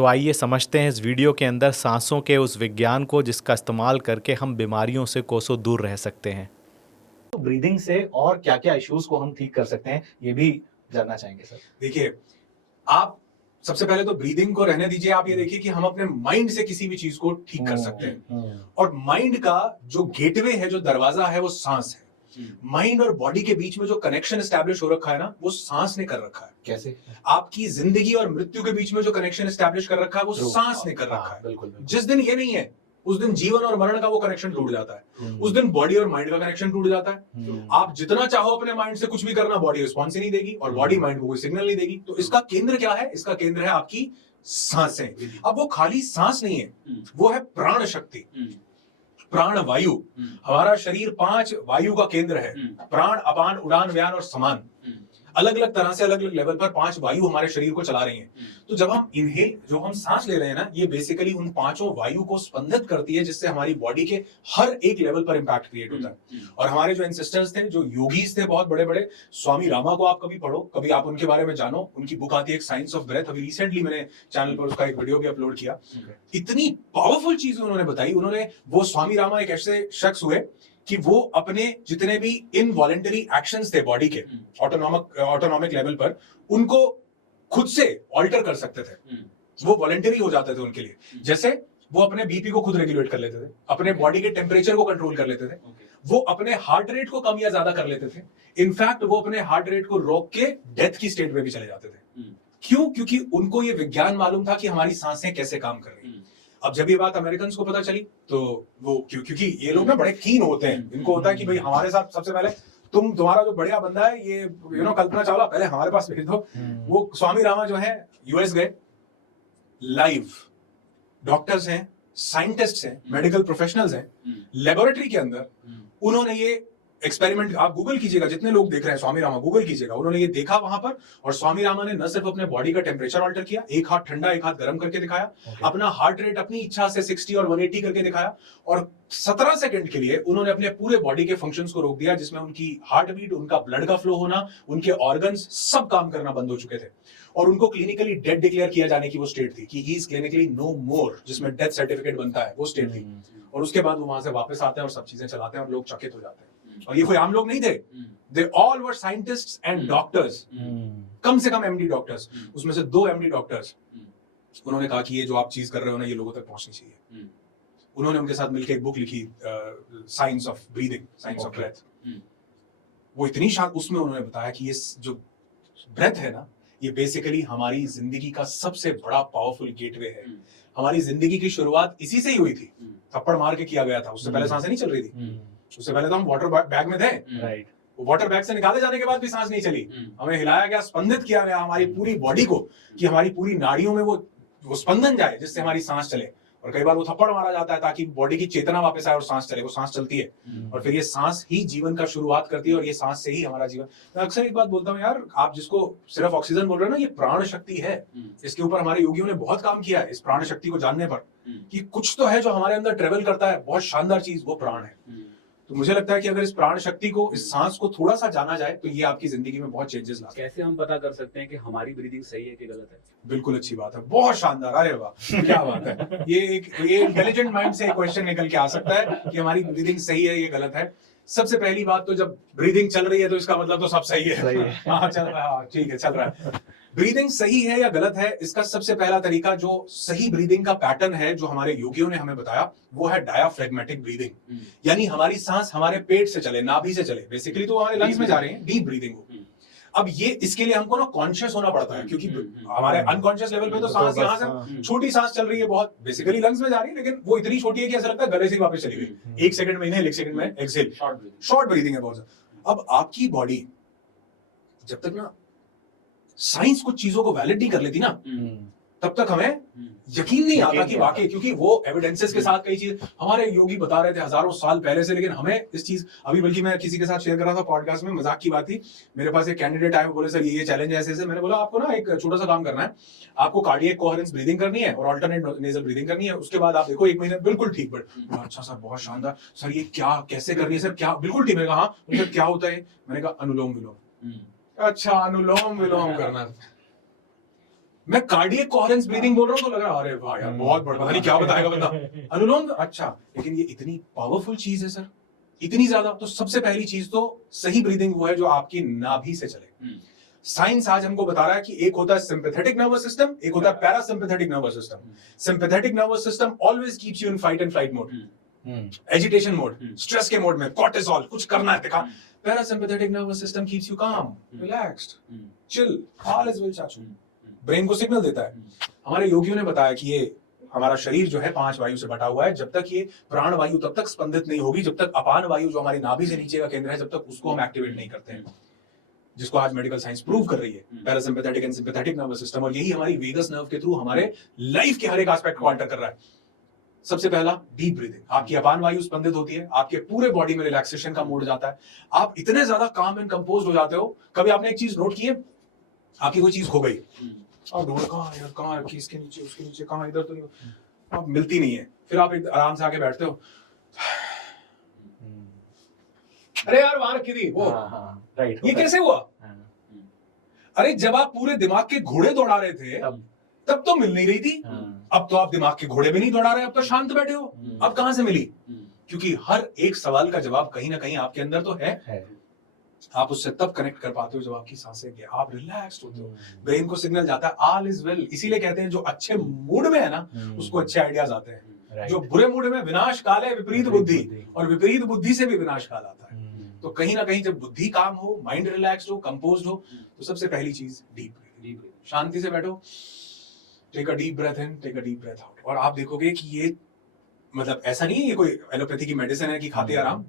तो आइए समझते हैं इस वीडियो के अंदर सांसों के उस विज्ञान को जिसका इस्तेमाल करके हम बीमारियों से कोसों दूर रह सकते हैं। तो ब्रीदिंग से और क्या-क्या इश्यूज को हम ठीक कर सकते हैं, ये भी जानना चाहेंगे सर। देखिए, आप सबसे पहले तो ब्रीदिंग को रहने दीजिए। आप ये देखिए कि हम अपने माइंड से किसी भी चीज को ठीक कर सकते हैं। और माइंड का जो गेटवे है, जो दरवाजा है, वो सांस है। माइंड और बॉडी के बीच में जो कनेक्शन एस्टैब्लिश हो रखा है ना, वो सांस ने कर रखा है। कैसे? आपकी जिंदगी और मृत्यु के बीच में जो कनेक्शन एस्टैब्लिश कर रखा है, वो सांस ने कर रखा है। बिल्कुल। जिस दिन ये नहीं है, उस दिन जीवन और मरण का वो कनेक्शन टूट जाता है। उस दिन बॉडी और माइंड का कनेक्शन टूट जाता है। आप जितना चाहो अपने माइंड से कुछ भी करना, बॉडी रिस्पॉन्स ही नहीं देगी और बॉडी माइंड को कोई सिग्नल नहीं देगी। तो इसका केंद्र क्या है? इसका केंद्र है आपकी सांसें। अब वो खाली सांस नहीं है, वो है प्राण शक्ति, प्राण वायु। हमारा शरीर 5 वायु का केंद्र है। प्राण, अपान, उड़ान, व्यान और समान। अलग अलग तरह से अलग अलग लेवल पर 5 वायु हमारे शरीर को चला रही हैं। तो जब हम इनहेल, जो हम सांस ले रहे हैं ना, ये बेसिकली उन 5 वायु को स्पंदित करती है, जिससे हमारी बॉडी के हर एक लेवल पर इंपैक्ट क्रिएट होता है। और हमारे जो एंसेस्टर्स थे, जो योगीज थे बहुत बड़े बड़े, स्वामी रामा को आप कभी पढ़ो, कभी आप उनके बारे में जानो। उनकी बुक आती है एक साइंस ऑफ ब्रेथ। अभी रिसेंटली मैंने चैनल पर उसका एक वीडियो भी अपलोड किया। इतनी पावरफुल चीजें उन्होंने बताई। वो स्वामी रामा एक ऐसे शख्स हुए कि वो अपने जितने भी इनवॉलंटरी एक्शंस थे बॉडी के ऑटोनॉमिक लेवल पर, उनको खुद से ऑल्टर कर सकते थे। वो वॉलंटरी हो जाते थे उनके लिए। जैसे वो अपने बीपी को खुद रेगुलेट कर लेते थे, अपने बॉडी के टेम्परेचर को कंट्रोल कर लेते थे, वो अपने हार्ट रेट को कम या ज्यादा कर लेते थे। इनफैक्ट वो अपने हार्ट रेट को रोक के डेथ की स्टेट में भी चले जाते थे। क्यों? क्योंकि उनको ये विज्ञान मालूम था कि हमारी सांसें कैसे काम कर रही हैं। अब जब ये बात अमेरिकन को पता चली, तो वो क्योंकि ये लोग ना बड़े कीन होते हैं। इनको होता है कि भाई हमारे साथ सबसे पहले तुम्हारा जो बढ़िया बंदा है, ये कल्पना चावला, पहले हमारे पास भेज दो। वो स्वामी रामा जो है यूएस गए, लाइव डॉक्टर्स हैं, साइंटिस्ट्स हैं, मेडिकल प्रोफेशनल्स हैं, लेबोरेटरी के अंदर उन्होंने ये एक्सपेरिमेंट, आप गूगल कीजिएगा, जितने लोग देख रहे हैं स्वामी रामा, गूगल कीजिएगा, उन्होंने ये देखा वहां पर। और स्वामी रामा ने न सिर्फ अपने बॉडी का टेम्परेचर ऑल्टर किया, एक हाथ ठंडा एक हाथ गर्म करके दिखाया, अपना हार्ट रेट अपनी इच्छा से 60 और 180 करके दिखाया, और 17 सेकंड के लिए उन्होंने अपने पूरे बॉडी के फंक्शंस को रोक दिया, जिसमें उनकी हार्ट बीट, उनका ब्लड का फ्लो होना, उनके ऑर्गन्स सब काम करना बंद हो चुके थे। और उनको क्लिनिकली डेड डिक्लेयर किया जाने की वो स्टेट थी कि ही इज क्लिनिकली नो मोर, जिसमें डेथ सर्टिफिकेट बनता है, वो स्टेट थी। और उसके बाद वो वहां से वापस आते हैं और सब चीजें चलाते हैं और लोग चकित हो जाते हैं। और ये कोई आम लोग नहीं थे, they all were scientists and doctors, कम से कम एमडी डॉक्टर्स। उसमें से 2 एमडी डॉक्टर्स, उन्होंने कहा कि ये जो आप चीज कर रहे हो ना, ये लोगों तक पहुंचनी चाहिए। उन्होंने उनके साथ मिलकर एक बुक लिखी, science of breathing, science of breath. वो इतनी शान, उसमें उन्होंने बताया कि ये जो ब्रेथ है ना, ये बेसिकली हमारी जिंदगी का सबसे बड़ा पावरफुल गेटवे है। हमारी जिंदगी की शुरुआत इसी से ही हुई थी, थप्पड़ मार के किया गया था। उससे पहले सांसें नहीं चल रही थी। उससे पहले तो हम वाटर बैग में थे। राइट। वाटर बैग से निकाले जाने के बाद भी सांस नहीं चली। हमें हिलाया गया, स्पंदित किया गया हमारी पूरी बॉडी को, कि हमारी पूरी नाड़ियों में वो स्पंदन जाए, जिससे हमारी सांस चले। और कई बार वो थप्पड़ मारा जाता है ताकि बॉडी की चेतना वापस आए और सांस चले। वो सांस चलती है और फिर ये सांस ही जीवन का शुरुआत करती है, और ये सांस से ही हमारा जीवन। मैं अक्सर एक बात बोलता हूँ, यार आप जिसको सिर्फ ऑक्सीजन बोल रहे हो ना, ये प्राण शक्ति है। इसके ऊपर हमारे योगियों ने बहुत काम किया है, इस प्राण शक्ति को जानने पर, कि कुछ तो है जो हमारे अंदर ट्रेवल करता है, बहुत शानदार चीज, वो प्राण है। तो मुझे लगता है कि अगर इस प्राण शक्ति को, इस सांस को थोड़ा सा जाना जाए, तो ये आपकी जिंदगी में बहुत चेंजेस ला सकता है। कैसे हम पता कर सकते हैं कि हमारी ब्रीदिंग सही है कि गलत है? बिल्कुल अच्छी बात है, बहुत शानदार, अरे वाह क्या बात है। ये इंटेलिजेंट माइंड से क्वेश्चन निकल के आ सकता है कि हमारी ब्रीदिंग सही है, ये गलत है। सबसे पहली बात तो, जब ब्रीदिंग चल रही है तो इसका मतलब तो सब सही है। हाँ चल रहा है, ठीक है, चल रहा है। ब्रीदिंग सही है या गलत है, इसका सबसे पहला तरीका, जो सही ब्रीदिंग का पैटर्न है, जो हमारे योगियों ने हमें बताया, वो है डायाफ्रेगमेटिक ब्रीदिंग। यानी हमारी सांस हमारे पेट से चले, नाभि से चले, बेसिकली तो हमारे लंग्स में जा रही है, डीप ब्रीदिंग हो। अब ये, इसके लिए हमको ना कॉन्शियस होना पड़ता है, क्योंकि हमारे अनकॉन्शियस लेवल पे तो सांस यहाँ से छोटी सांस चल रही है, बहुत बेसिकली लंग्स में जा रही है, लेकिन वो इतनी छोटी है कि ऐसा लगता है गले से ही वापस चली गई। 1 सेकंड में इनहेल, 1 सेकंड में एक्सहेल, शॉर्ट ब्रीदिंग है बहुत ज्यादा। अब आपकी बॉडी जब तक ना साइंस कुछ चीजों को वैलिड नहीं कर लेती ना, तब तक हमें यकीन नहीं आता कि वाकई, क्योंकि वो एविडेंसेस के साथ कई चीज हमारे योगी बता रहे थे हजारों साल पहले से, लेकिन हमें इस चीज अभी, बल्कि मैं किसी के साथ शेयर कर रहा था पॉडकास्ट में, मजाक की बात थी, मेरे पास एक कैंडिडेट आए, बोले सर ये चैलेंज है ऐसे। मैंने बोला आपको ना एक छोटा सा काम करना है, आपको कार्डियक कोहेरेंस ब्रीदिंग करनी है और अल्टरनेट नेजल ब्रीदिंग करनी है। उसके बाद आप देखो 1 महीने बिल्कुल ठीक। बट अच्छा सर, बहुत शानदार सर, ये क्या कैसे करनी है सर, क्या बिल्कुल ठीक। मैंने कहा हाँ, क्या होता है? मैंने कहा अनुलोम विलोम। अच्छा, अनुलोम विलोम करना। मैं कार्डियक कोहेरेंस ब्रीदिंग बोल रहा हूँ तो लग रहा है अरे वाह यार बहुत बड़ा, पता नहीं क्या बताएगा बंदा। अनुलोम अच्छा, लेकिन ये इतनी पावरफुल चीज है सर, इतनी ज्यादा। तो सबसे पहली चीज तो सही ब्रीदिंग वो है जो आपकी नाभि से चले। साइंस आज हमको बता रहा है कि एक होता है सिंपैथेटिक नर्वस सिस्टम, एक होता है parasympathetic nervous system. Sympathetic nervous system always keeps you in fight and flight mode, agitation mode, stress के मोड में, कॉर्टिसोल, कुछ करना है दिखा। Parasympathetic nervous system keeps you calm, relaxed, chill, all is well चाचू। ब्रेन को signal देता है। हमारे योगियों ने बताया कि ये हमारा शरीर जो है 5 वायु से बटा हुआ है। जब तक ये प्राण वायु तब तक स्पंदित नहीं होगी जब तक अपान वायु जो हमारी नाभि से नीचे का केंद्र है जब तक उसको हम एक्टिवेट नहीं करते हैं, जिसको आज मेडिकल साइंस प्रूव कर रही है। Parasympathetic and sympathetic nervous system, और यही हमारी वेगस नर्व के थ्रू हमारे लाइफ के हर एक एस्पेक्ट को अल्टर कर रहा है। सबसे पहला डीप ब्रीदिंग, आपकी अपान वायु स्पंदित होती है, आपके पूरे बॉडी में रिलैक्सेशन का मोड जाता है, आप इतने ज्यादा काम एंड कंपोज्ड हो जाते हो। कभी आपने एक चीज नोट की है, आपकी कोई चीज खो गई, अब ढूंढ कहाँ यार, कहाँ रखी, इसके नीचे, उसके नीचे, कहाँ, इधर तो नहीं, अब मिलती नहीं है। फिर आप एक आराम से आके बैठते हो, अरे यार वहां रखी थी वो, राइट, ये कैसे हुआ? अरे जब आप पूरे दिमाग के घोड़े दौड़ा रहे थे तब तो मिल नहीं रही थी, अब तो आप दिमाग के घोड़े भी नहीं दौड़ा रहे, अब तो शांत बैठे हो, अब कहां से मिली? क्योंकि हर एक सवाल का जवाब कहीं ना कहीं आपके अंदर तो है। आप उससे तब कनेक्ट कर पाते हो जब आपकी सांसें के आप रिलैक्स्ड होते हो, ब्रेन को सिग्नल जाता है ऑल इज वेल। इसीलिए कहते हैं जो अच्छे मूड में है ना उसको अच्छे आइडियाज आते हैं, जो बुरे मूड में विनाश काल है विपरीत बुद्धि, और विपरीत बुद्धि से भी विनाश काल आता है। तो कहीं ना कहीं जब बुद्धि काम हो, माइंड रिलैक्स्ड हो, कंपोज्ड हो, तो सबसे पहली चीज डीप ब्रीथिंग। शांति से बैठो, take a deep breath in, take a deep breath out, और आप देखोगे कि ये मतलब ऐसा नहीं है ये कोई एलोपैथी की मेडिसिन है कि खाते आराम,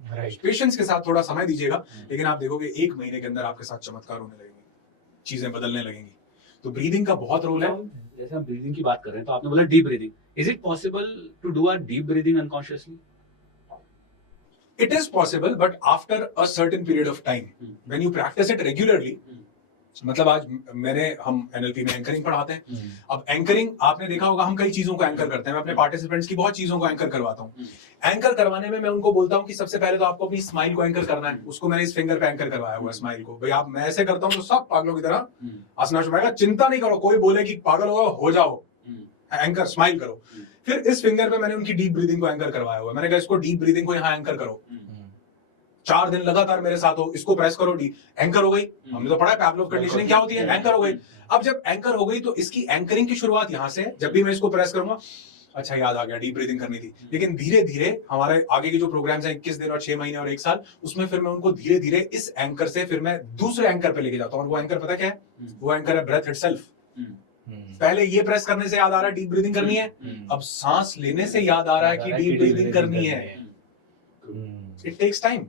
पेशेंस के साथ थोड़ा समय दीजिएगा, लेकिन आप देखोगे 1 महीने के अंदर आपके साथ चमत्कार होने लगेंगे, चीजें बदलने लगेंगी। तो ब्रीदिंग का बहुत रोल है। जैसे हम ब्रीदिंग की बात कर रहे हैं तो आपने बोला deep breathing, is it possible to do a deep breathing unconsciously? It is possible, but after a certain period of time, when you practice it regularly, मतलब आज हम NLP में एंकरिंग पढ़ाते हैं। अब एंकरिंग आपने देखा होगा, हम कई चीजों को एंकर करते हैं। मैं अपने पार्टिसिपेंट्स की बहुत चीजों को एंकर करवाता हूँ। एंकर करवाने में मैं उनको बोलता हूँ कि सबसे पहले तो आपको अपनी स्माइल को एंकर करना है। उसको मैंने इस फिंगर पे एंकर करवाया हुआ है, स्माइल को। भाई आप, मैं ऐसे करता हूँ तो सब पागलों की तरह हंसना शुरू होगा। चिंता नहीं करो, कोई बोले कि पागल हो जाओ, एंकर स्माइल करो। फिर इस फिंगर पे मैंने उनकी डीप ब्रीदिंग को एंकर करवाया हुआ है। मैंने कहा इसको डीप ब्रीदिंग को यहाँ एंकर करो, 4 दिन लगातार मेरे साथ हो, इसको प्रेस करो, डी एंकर हो गई। हमने तो पढ़ा है पैवलोव कंडीशनिंग क्या होती है, एंकर हो गई। अब जब एंकर हो गई तो इसकी एंकरिंग की शुरुआत यहां से, जब भी मैं इसको प्रेस करूंगा, अच्छा याद आ गया डीप ब्रीदिंग करनी थी। लेकिन धीरे धीरे हमारे आगे के जो प्रोग्राम्स हैं 21 दिन और 6 महीने और 1 साल, उसमें फिर मैं उनको धीरे धीरे इस एंकर से फिर मैं दूसरे एंकर पे लेके जाता हूँ। और वो एंकर पता क्या है? वो एंकर है ब्रेथ इटसेल्फ। पहले ये प्रेस करने से याद आ रहा है डीप ब्रीदिंग करनी है, अब सांस लेने से याद आ रहा है कि डीप ब्रीदिंग करनी है। It takes time.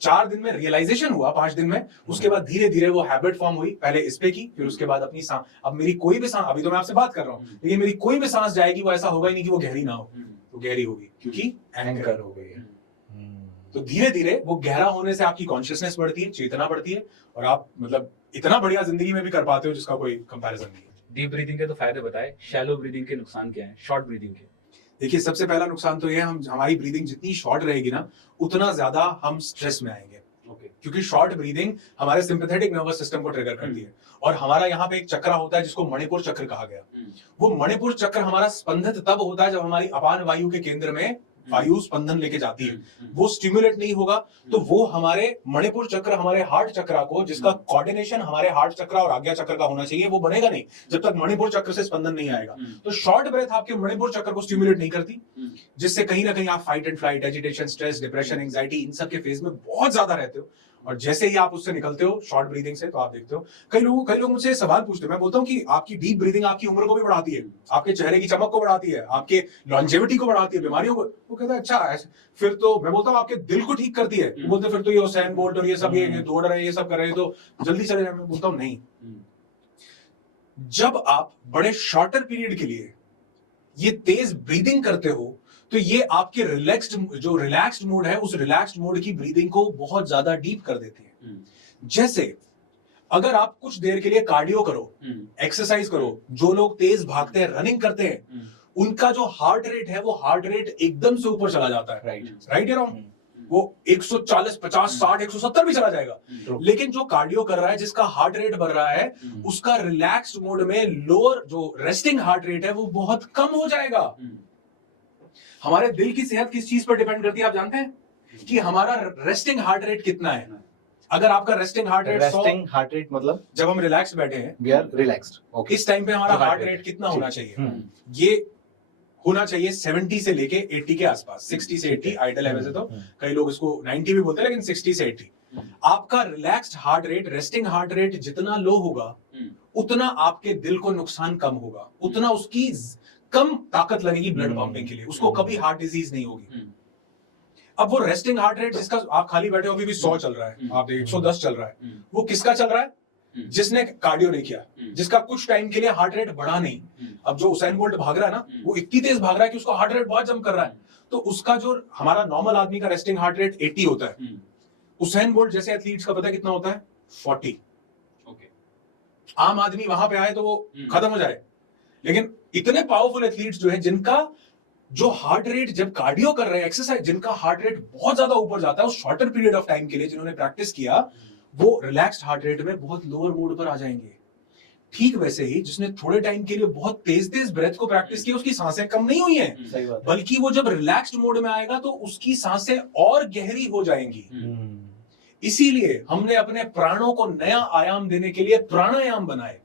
4 दिन में रियलाइजेशन हुआ, 5 दिन में, उसके बाद धीरे धीरे वो हैबिट फॉर्म हुई। पहले इस पे की, फिर उसके बाद अपनी सांस। अब मेरी कोई भी सांस, अभी तो मैं आपसे बात कर रहा हूँ, लेकिन मेरी कोई भी सांस जाएगी वो ऐसा होगा ही नहीं कि वो गहरी ना हो, वो गहरी होगी क्योंकि एंकर हो गई है। तो धीरे धीरे वो गहरा होने से आपकी कॉन्शियसनेस बढ़ती है, चेतना बढ़ती है, और आप मतलब इतना बढ़िया जिंदगी में भी कर पाते हो जिसका कोई कंपैरिजन नहीं है। डीप ब्रीदिंग के तो फायदे बताए, शैलो ब्रीदिंग के नुकसान क्या है, शॉर्ट ब्रीदिंग के? देखिए सबसे पहला नुकसान तो ये है, हमारी ब्रीदिंग जितनी शॉर्ट रहेगी ना उतना ज्यादा हम स्ट्रेस में आएंगे। क्योंकि शॉर्ट ब्रीदिंग हमारे सिंपैथेटिक नर्वस सिस्टम को ट्रिगर करती है। और हमारा यहाँ पे एक चक्र होता है जिसको मणिपुर चक्र कहा गया। वो मणिपुर चक्र हमारा स्पंदित तब होता है जब हमारी अपान वायु के केंद्र में वायु स्पंदन लेके जाती है। वो स्टिमुलेट नहीं होगा तो वो हमारे मणिपुर चक्र, हमारे हार्ट चक्र को, जिसका कोऑर्डिनेशन हमारे हार्ट चक्र और आज्ञा चक्र का होना चाहिए, वो बनेगा नहीं जब तक मणिपुर चक्र से स्पंदन नहीं आएगा। तो शॉर्ट ब्रेथ आपके मणिपुर चक्र को स्टिमुलेट नहीं करती, जिससे कहीं ना कहीं आप fight and flight, agitation, stress, depression, anxiety, इन सब के फेज में बहुत ज्यादा रहते हो। और जैसे ही आप उससे निकलते हो शॉर्ट ब्रीदिंग से, तो आप देखते हो कई लोग मुझसे सवाल पूछते हैं। मैं बोलता हूँ कि आपकी डीप ब्रीदिंग आपकी उम्र को भी बढ़ाती है, आपके चेहरे की चमक को बढ़ाती है, आपके लॉन्जेविटी को बढ़ाती है, बीमारियों को। वो कहता है अच्छा, फिर तो मैं बोलता हूँ आपके दिल को ठीक करती है। वो बोलते फिर तो ये उसैन बोल्ट और ये सब ये दौड़ रहे हैं, ये सब कर रहे हैं, तो जल्दी चले जाए। मैं बोलता हूँ नहीं, जब आप बड़े शॉर्टर पीरियड के लिए ये तेज ब्रीदिंग करते हो तो ये आपके रिलैक्स्ड मूड है, उस रिलैक्स्ड मूड की ब्रीदिंग को बहुत ज्यादा डीप कर देती है। जैसे अगर आप कुछ देर के लिए कार्डियो करो, एक्सरसाइज करो, जो लोग तेज भागते हैं, रनिंग करते हैं, उनका जो हार्ट रेट है वो हार्ट रेट एकदम से ऊपर चला जाता है। राइट या रॉन्ग? वो 140, 50, 60, 170 भी चला जाएगा। True. लेकिन जो कार्डियो कर रहा है, जिसका हार्ट रेट बढ़ रहा है, उसका रिलैक्स्ड मोड में लोअर जो रेस्टिंग हार्ट रेट है वो बहुत कम हो जाएगा। हमारे दिल की सेहत किस चीज पर डिपेंड करती है आप जानते हैं? कि हमारा रेस्टिंग हार्ट रेट कितना है। अगर आपका resting heart rate 100, resting heart rate मतलब जब हम रिलैक्स बैठे हैं, वी आर रिलैक्स्ड, ओके, इस टाइम पे हमारा जो heart हार्ट rate रेट कितना ठीक। होना चाहिए? ये होना चाहिए 70 से लेके 80 के आसपास। 60 से 80 आइडल है वैसे तो, कई लोग इसको 90 भी बोलते हैं, लेकिन 60 से 80 आपका relaxed heart rate, resting heart rate जितना लो होगा उतना आपके दिल को नुकसान कम होगा, उतना उसकी कम ताकत लगेगी ब्लड पंपिंग के लिए, उसको कभी हार्ट डिजीज नहीं होगी। अब वो रेस्टिंग हार्ट रेट जिसका आप खाली बैठे हो, अभी भी 100 चल रहा है, आप देखिए 110 चल रहा है, वो किसका चल रहा है? जिसने कार्डियो नहीं किया, जिसका कुछ टाइम के लिए हार्ट रेट बढ़ा नहीं। अब जो उसेन बोल्ट भाग रहा है ना, वो इतनी तेज भाग रहा है कि उसका हार्ट रेट बहुत जंप कर रहा है, तो उसका जो हमारा नॉर्मल आदमी का रेस्टिंग हार्ट रेट 80 होता है, उसेन बोल्ट जैसे एथलीट्स का पता है कितना होता है? 40। आम आदमी वहां पे आए तो वो खत्म हो जाए, लेकिन इतने पावरफुल एथलीट्स जो है, जिनका जो हार्ट रेट जब कार्डियो कर रहे हैं, एक्सरसाइज, जिनका हार्ट रेट बहुत ज्यादा ऊपर जाता है उस शॉर्टर पीरियड ऑफ टाइम के लिए, जिन्होंने प्रैक्टिस किया, वो रिलैक्स्ड हार्ट रेट में बहुत लोअर मोड पर आ जाएंगे। ठीक वैसे ही जिसने थोड़े टाइम के लिए बहुत तेज तेज ब्रेथ को प्रैक्टिस किया, उसकी सांसें कम नहीं हुई हैं, सही बात है। बल्कि वो जब रिलैक्स्ड मोड में आएगा तो उसकी सांसें और गहरी हो जाएंगी। इसीलिए हमने अपने प्राणों को नया आयाम देने के लिए प्राणायाम बनाए,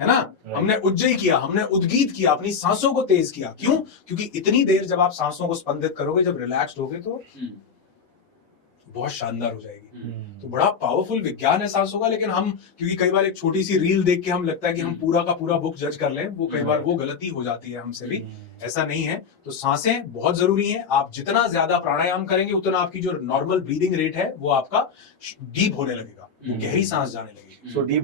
है ना? हमने उज्जय किया, हमने उद्गीत किया, अपनी सांसों को तेज किया। क्यों? क्योंकि इतनी देर जब आप सांसों को स्पंदित करोगे, जब रिलैक्स्ड होगे, तो बहुत शानदार हो जाएगी। तो बड़ा पावरफुल विज्ञान है सांसों का, लेकिन हम, क्योंकि कई बार एक छोटी सी रील देख के हम लगता है कि हम पूरा का पूरा बुक जज कर लें, वो कई बार वो गलती हो जाती है हमसे भी। ऐसा नहीं है। तो सांसें बहुत जरूरी हैं। आप जितना ज्यादा प्राणायाम करेंगे उतना आपकी जो नॉर्मल ब्रीदिंग रेट है वो आपका डीप होने लगेगा, वो गहरी सांस जाने लगेगी। So deep